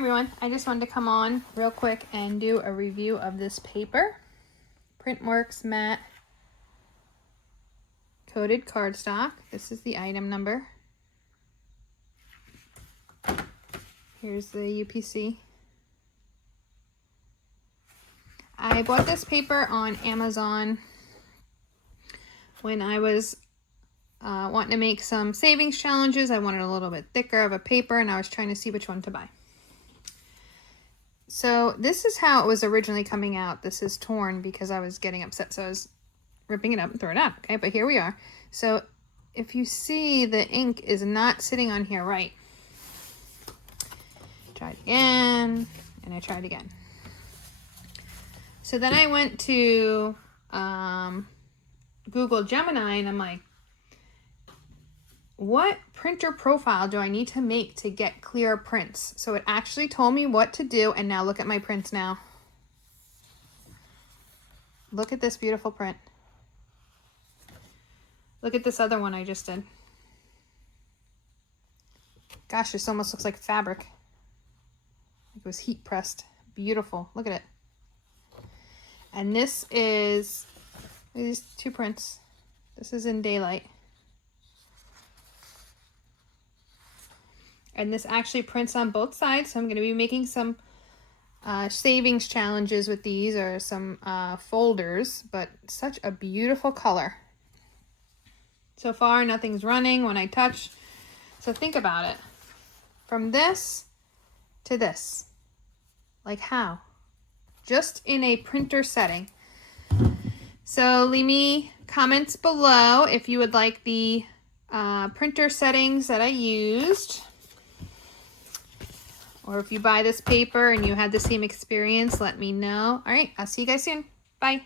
everyone, I just wanted to come on real quick and do a review of this paper. PaperWorks matte coated cardstock. This is the item number. Here's the UPC. I bought this paper on Amazon when I was wanting to make some savings challenges. I wanted a little bit thicker of a paper and I was trying to see which one to buy. So this is how it was originally coming out. This is torn because I was getting upset, so I was ripping it up and throwing it out. Okay, but here we are. So if you see, the ink is not sitting on here right. Tried again, and I tried again. So then I went to Google Gemini and I'm like, what printer profile do I need to make to get clear prints? So it actually told me what to do, and now look at my prints now. Look at this beautiful print. Look at this other one I just did. Gosh, this almost looks like fabric. Like it was heat pressed. Beautiful. Look at it. And this is, these two prints. This is in daylight. And this actually prints on both sides. So I'm going to be making some savings challenges with these, or some folders, but such a beautiful color. So far, nothing's running when I touch. So think about it. From this to this. Like how? Just in a printer setting. So leave me comments below if you would like the printer settings that I used. Or if you buy this paper and you had the same experience, let me know. All right, I'll see you guys soon. Bye.